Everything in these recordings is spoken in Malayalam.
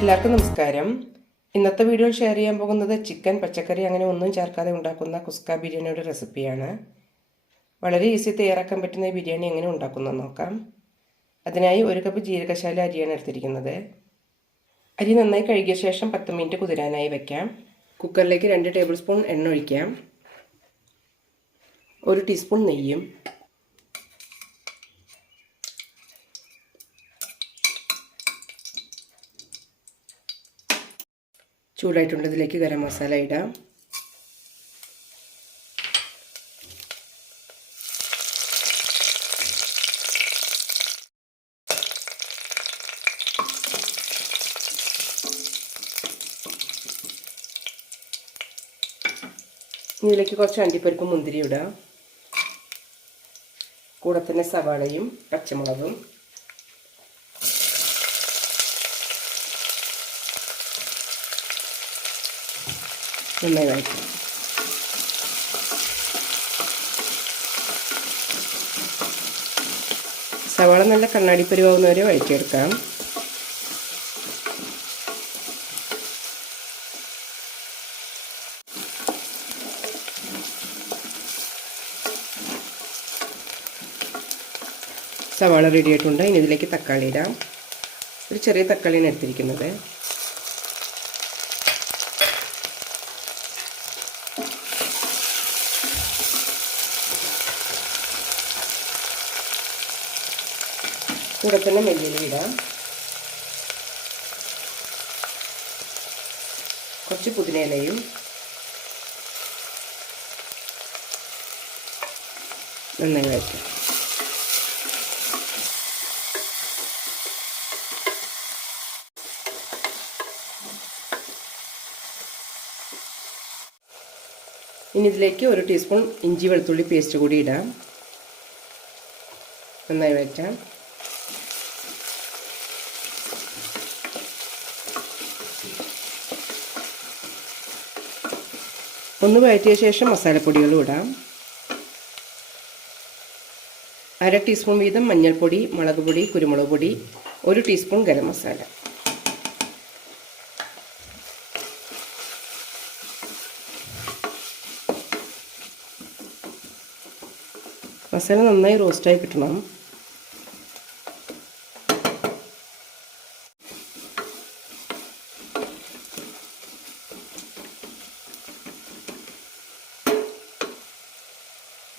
എല്ലാവർക്കും നമസ്കാരം. ഇന്നത്തെ വീഡിയോയിൽ ഷെയർ ചെയ്യാൻ പോകുന്നത് ചിക്കൻ, പച്ചക്കറി അങ്ങനെ ഒന്നും ചേർക്കാതെ ഉണ്ടാക്കുന്ന കുസ്ക ബിരിയാണിയുടെ റെസിപ്പിയാണ്. വളരെ ഈസി തയ്യാറാക്കാൻ പറ്റുന്ന ഈ ബിരിയാണി എങ്ങനെ ഉണ്ടാക്കുന്നത് നോക്കാം. അതിനായി 1 കപ്പ് ജീരകശാല അരിയാണ് എടുത്തിരിക്കുന്നത്. അരി നന്നായി കഴുകിയ ശേഷം 10 മിനിറ്റ് കുതിരാനായി വയ്ക്കാം. കുക്കറിലേക്ക് 2 ടേബിൾ സ്പൂൺ എണ്ണ ഒഴിക്കാം. 1 ടീസ്പൂൺ നെയ്യും, ചൂടായിട്ടുണ്ട്. ഇതിലേക്ക് ഗരം മസാല ഇടാം. ഇതിലേക്ക് കുറച്ച് അണ്ടിപ്പരിപ്പ്, മുന്തിരി ഇടാം. കൂടെ തന്നെ സവാളയും പച്ചമുളകും, നന്നായി വഴറ്റും. സവാള നല്ല കണ്ണാടി പരുവാകുന്നവരെ വഴറ്റിയെടുക്കാം. സവാള റെഡി ആയിട്ടുണ്ട്. ഇനി ഇതിലേക്ക് തക്കാളി ഇടാം. ഒരു ചെറിയ തക്കാളിയാണ് എടുത്തിരിക്കുന്നത്. കൂടെ തന്നെ മല്ലിയില ഇടാം. കുറച്ച് പുതിനയിലയും, നന്നായി വഴറ്റും. ഇനി ഇതിലേക്ക് 1 ടീസ്പൂൺ ഇഞ്ചി വെളുത്തുള്ളി പേസ്റ്റ് കൂടി ഇടാം. നന്നായി വഴറ്റാം. ഒന്ന് വഴറ്റിയ ശേഷം മസാലപ്പൊടികളും ഇടാം. 1/2 ടീസ്പൂൺ വീതം മഞ്ഞൾപ്പൊടി, മുളക് പൊടി, കുരുമുളക് പൊടി, 1 ടീസ്പൂൺ ഗരം മസാല. മസാല നന്നായി റോസ്റ്റായി കിട്ടണം.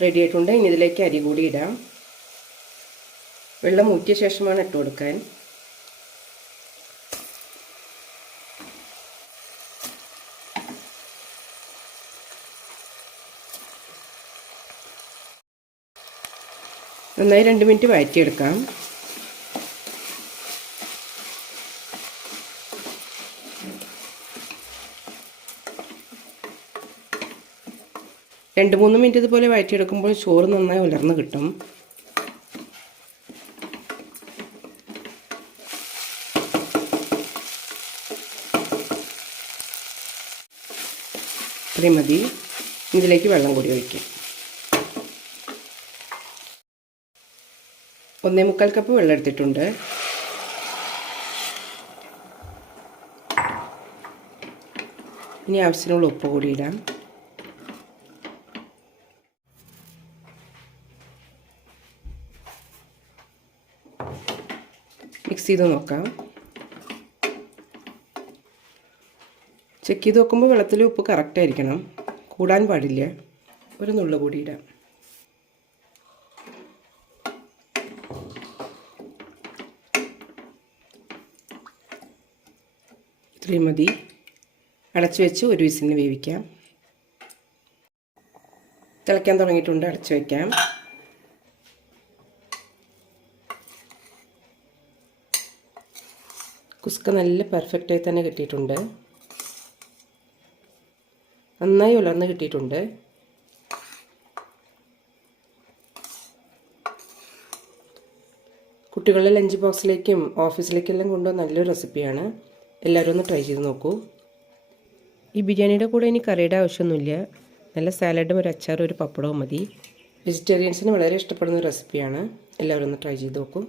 റെഡി ആയിട്ടുണ്ട്. ഇനി ഇതിലേക്ക് അരി കൂടി ഇടാം. വെള്ളം ഊറ്റിയ ശേഷമാണ് ഇട്ട് കൊടുക്കാൻ. നന്നായി 2 മിനിറ്റ് വഴറ്റിയെടുക്കാം. രണ്ട് 3 മിനിറ്റ് ഇതുപോലെ വഴറ്റിയെടുക്കുമ്പോൾ ചോറ് നന്നായി ഉലർന്ന് കിട്ടും. ഇത്രയും മതി. ഇതിലേക്ക് വെള്ളം കൂടി ഒഴിക്കാം. 1.25 കപ്പ് വെള്ളം എടുത്തിട്ടുണ്ട്. ഇനി ആവശ്യത്തിനുള്ള ഉപ്പ് കൂടി ഇടാം. മിക്സ് ചെയ്ത് നോക്കാം. ചെക്ക് ചെയ്ത് നോക്കുമ്പോൾ വെള്ളത്തിൽ ഉപ്പ് കറക്റ്റായിരിക്കണം, കൂടാൻ പാടില്ല. ഒരു നുള്ളു കൂടി ഇടാം. ഇത്രയും മതി. അടച്ചു വെച്ച് 1 വിസിലിന് വേവിക്കാം. തിളയ്ക്കാൻ തുടങ്ങിയിട്ടുണ്ട്. അടച്ചു വയ്ക്കാം. കുസ്ക നല്ല പെർഫെക്റ്റായി തന്നെ കിട്ടിയിട്ടുണ്ട്. നന്നായി ഉലർന്ന് കിട്ടിയിട്ടുണ്ട്. കുട്ടികളുടെ ലഞ്ച് ബോക്സിലേക്കും ഓഫീസിലേക്കെല്ലാം കൊണ്ടുപോകാൻ നല്ലൊരു റെസിപ്പിയാണ്. എല്ലാവരും ഒന്ന് ട്രൈ ചെയ്ത് നോക്കൂ. ഈ ബിരിയാണിയുടെ കൂടെ ഇനി കറിയുടെ ആവശ്യമൊന്നുമില്ല. നല്ല സാലഡും ഒരു അച്ചാറും ഒരു പപ്പടവും മതി. വെജിറ്റേറിയൻസിന് വളരെ ഇഷ്ടപ്പെടുന്ന റെസിപ്പിയാണ്. എല്ലാവരും ഒന്ന് ട്രൈ ചെയ്ത് നോക്കൂ.